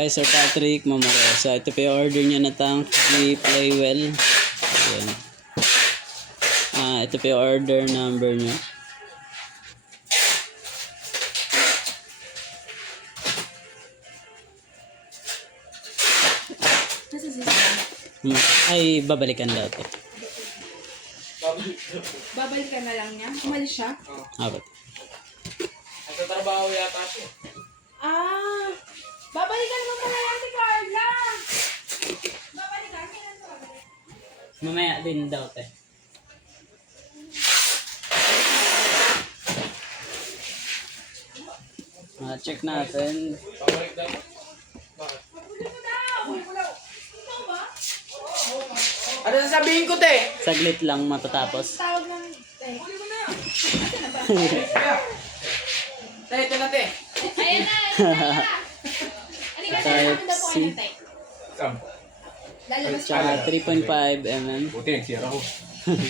Hi Sir Patrick Mamarosa. Ito pa yung order niya na tank G Playwell. Ayan. Ito pa yung order number niya. Ay, babalikan daw ito. Babalikan na lang niya? Umalis siya? Apat. Nasa trabaho yata siya. Babalikan mo pala yan si Carla! Babalikan? Kailan sa babalik? Mamaya din daw ito. Check natin. Pabalik daw. Bakit? Huli mo daw! Huli mo daw! Ikaw ba? Ano sasabihin ko, te? Saglit lang matatapos. Tawag ng... Huli mo na! Asa na ba? Te, ito na, te. Ayan na! Ayan na! Halika siya! Type Saan daw po C. kayo tayo? Sam. Lalabas siya. Tsaka 3.5 mm. Buti, nagsira ko. Hindi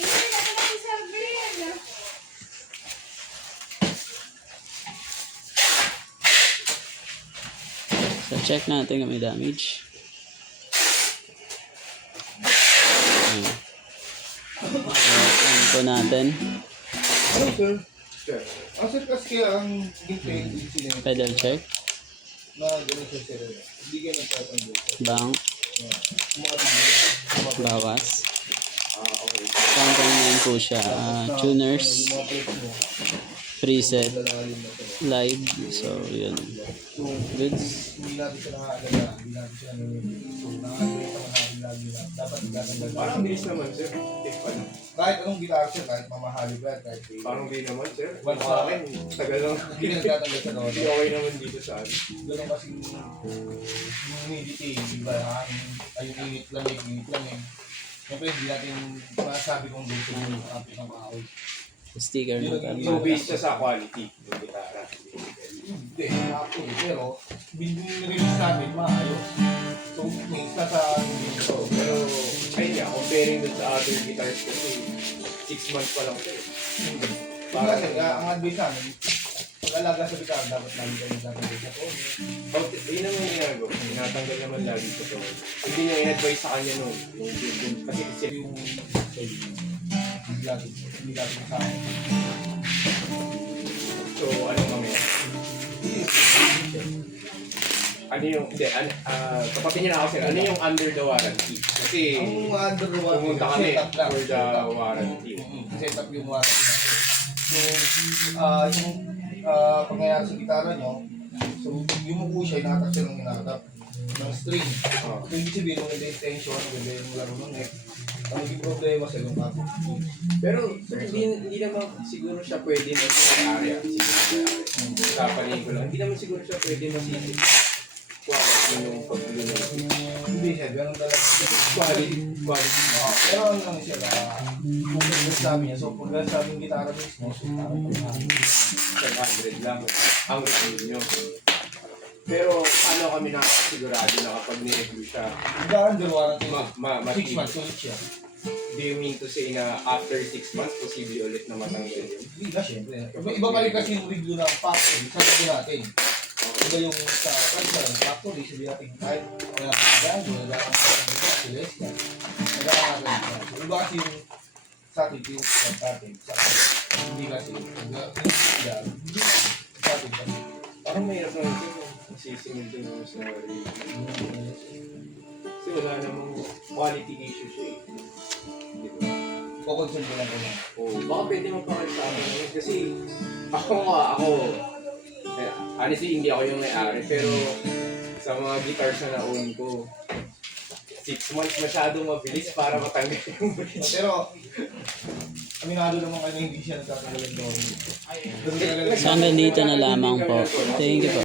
na ito na si Selvin! So check natin kung may damage. Ayan po natin. Ano sir? Sir. Ang sir kasi ang gameplay incident Pedal check. na gano'n siya sir. Hindi kayo nagtatanggol sir. Bank. Mga tingin. Bawas. Okay. 1.9 po siya. Tuners. Yung mga plate mo, Preset. lalalim na sir. Live. So yun. So, Goods. hindi natin siya nakaalala. Hindi natin siya nanonood. So, nakaalala naman natin lagi na dapat itatanggal. Parang bilis naman, sir. Ano? Kahit anong gitara sir, kahit mamahali ba, kahit Parang di naman, sir. Once Sa akin, tagal lang. hindi na nagtatanggal sa noon. Hindi okay naman dito sa akin. Ganun kasi yung humidity, di ba? Ay, yung init lang eh. Siyempre, hindi natin masabi kung gusto yung kapit ng kahoy. Sticker na So, based siya sa quality ng gitara. Hindi, actually, pero bin-release namin, maayos. So, may isa sa So, pero, ayun nga, comparing dun sa other guitars kasi 6 months pa lang siya. Parang ang advice namin, pag-alaga sa gitara, dapat lagi kayo nagtatanggal sa phone. Yun naman yung ginagawa. Tinatanggal naman lagi ko to. Hindi niya in-advise sa kanya nung kasi Yung hindi lagi sa akin. so, ano mamaya? Ano yung, hindi, kapatid niya na ako sir, ano yung under the warranty? Kasi, Ang mga under the warranty, pumunta kami setup lang. for the warranty. Setup yung warranty natin. So, yung pangyayari sa gitara nyo, so yumuko siya, inatak siya ng inatak ng string. Oh. So, ibig sabihin, kung hindi extension, hindi yung laro ng neck, ang maging problema sa yung kapit. Pero, sir, hindi naman siguro siya pwede mag-area. Kapanin ko lang. Hindi naman siguro siya pwede masisip. Quality yung pag-ulo ng Hindi siya, ganun talaga. quality. Pero ano lang siya, kung sabi niya, so pag sabi yung gitara mismo, so parang 500 lang. Ang review nyo. Pero, ano kami nakasigurado na kapag ni-review siya, under warranty, 6 matibay. months ulit siya. Do you mean to say na after 6 months, posible ulit na matanggal yun? Hindi na, syempre. Iba pa rin kasi yung review ng factory, sabi natin. Iba yung sa factory, sabi natin kahit wala kang gano, wala kang celestial, wala kang gano. Iba kasi yung sa atin, yung sa atin, hindi kasi, sa atin kasi. Parang mahirap naman ito. Nasisingil din mo sa review. Kasi wala namang quality issue siya eh. Di ba? Kukonsult ko lang ko lang. Oo, baka pwede magpakita sa akin ngayon. Kasi ako, honestly, hindi ako yung may-ari. Pero sa mga guitars na na-own ko, 6 months masyadong mabilis para matanggal yung bridge. Pero, aminado naman kayo na hindi siya nagtatanggal ng doon. So hanggang dito na lamang po. Thank you po.